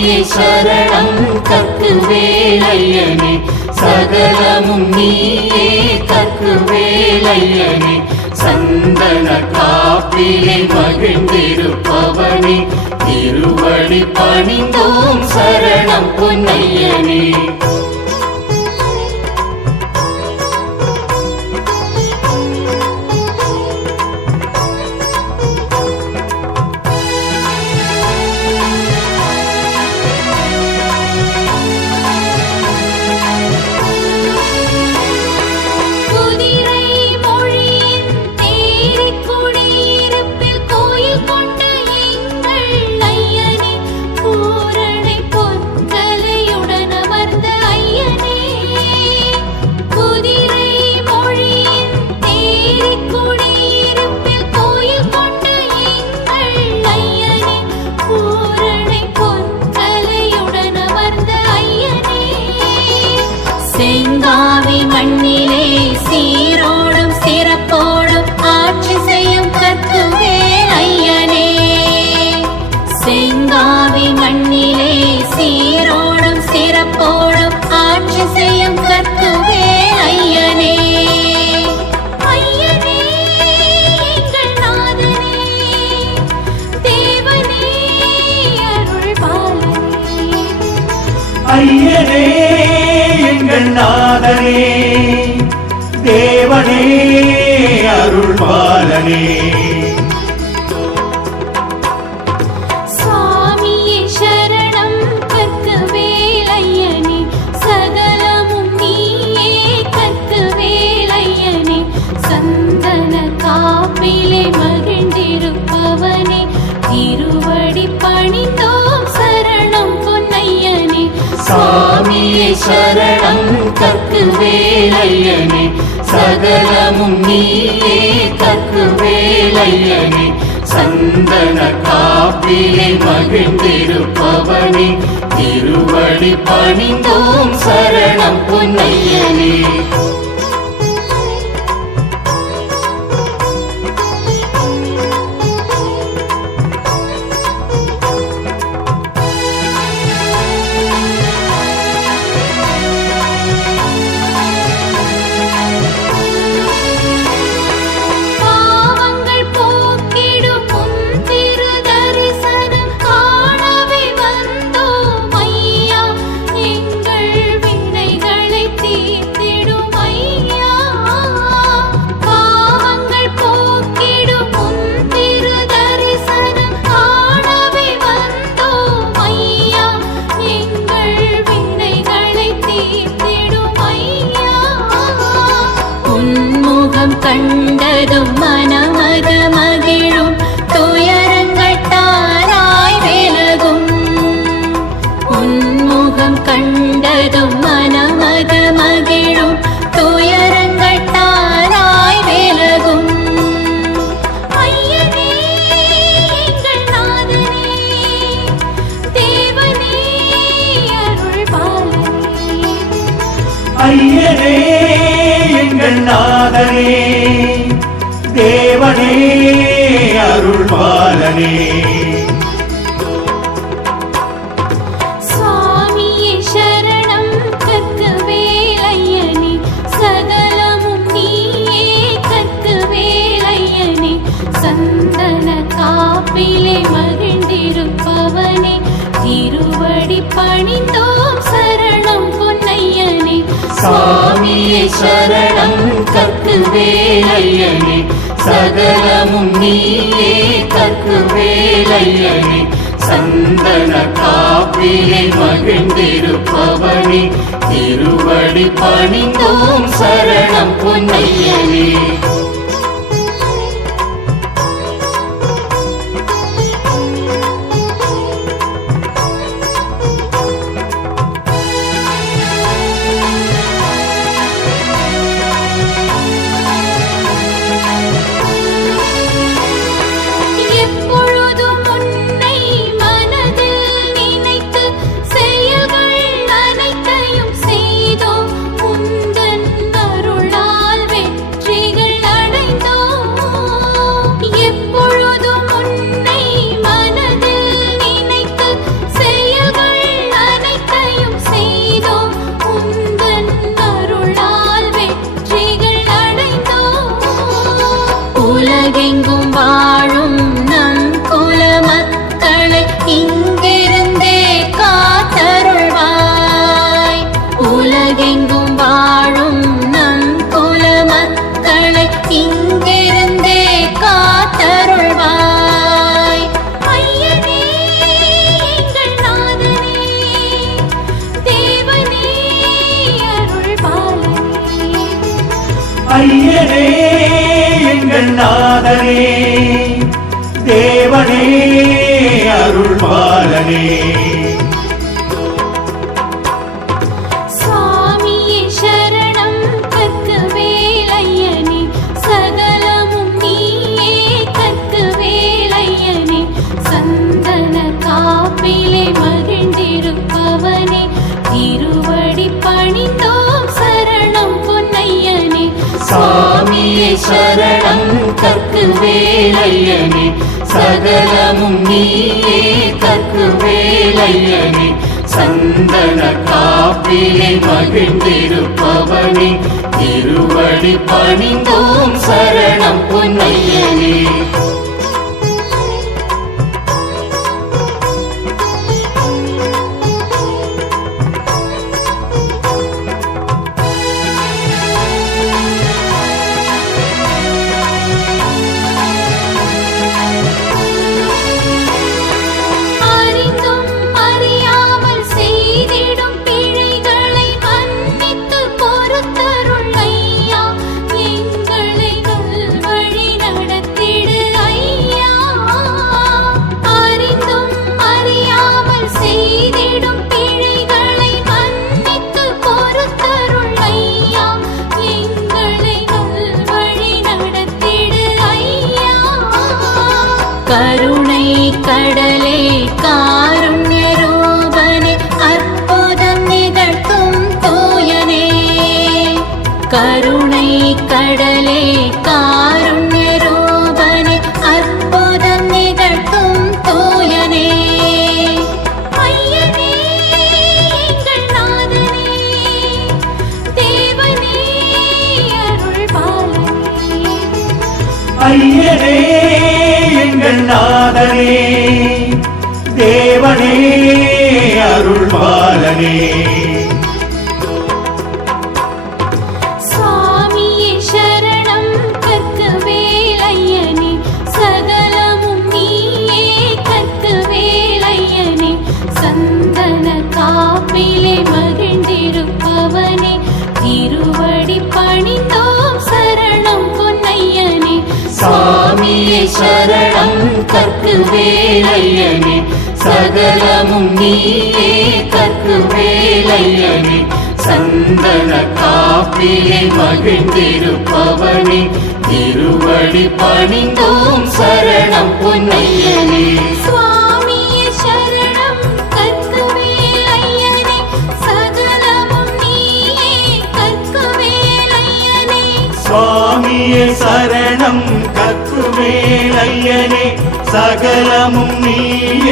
சரணம் கக்குவேலையனே சகலமும் நீயே கக்குவேலையனே சந்தன காப்பிலே மகிழ்ந்திருப்பவனே. திருவடி பணிந்தோம் சரணம் பொன்னையனே. சிறப்போடும் ஆட்சி செய்யும் கற்குவே ஐயனே. ஐயனே எங்கள் நாதனே தேவனே அருள்பாலனே திருவடி பணிந்தோம் சரணம் பொன்னையனே. சாமியே சரணம் கற்கு வேலையனே. சகலமும் நீயே கற்கு வேலையனே. சந்தன காப்பிலே மகிழ்ந்திருப்பவனே. திருவடி பணிந்தோம் சரணம் பொன்னையனே. ஐயனே எங்கள் நாதனே தேவனே அருள்பாலனே. சுவாமியே காப்பிலே கற்கு சகலமும் நீயே தக்கு வேலையனே. சந்தன காப்பிலே மகிழ்ந்திருப்பவனே. திருவடி பணிந்தோம் சரணம் பொன்னையனே எங்கும் வாழும் நம் குல மக்களை இங்கிருந்தே காத்தருள்வாய். உலகெங்கும் வாழும் நம் குல மக்களை இங்கிருந்தே காத்தருள்வாய். ஐயனே எங்கள் நாதனே தேவனே அருள்பாலனே ஐயனே நாதனே தேவனே அருள்பாலனே. சுவாமியே சரணம் கற்கு வேலையனே. சகலமும் நீயே கற்கு வேலையனே. சந்தன காப்பிலே மகிழ்ந்திருப்பவனே. திருவடி பணிந்தோம் சரணம் பொன்னையனே. கருணை கடலே காருண்ய அருள்பாலனே. சாமியே சரணம் கற்கு வேலையனே. சகலமும் நீயே கற்கு வேலையனே. சந்தன காப்பிலே மகிழ்ந்திருப்பவனே. திருவடி பணிந்தோம் சரணம் பொன்னையனே. சுவாமியே சரணம் கற்கு வேலையனே. சகலமும் நீயே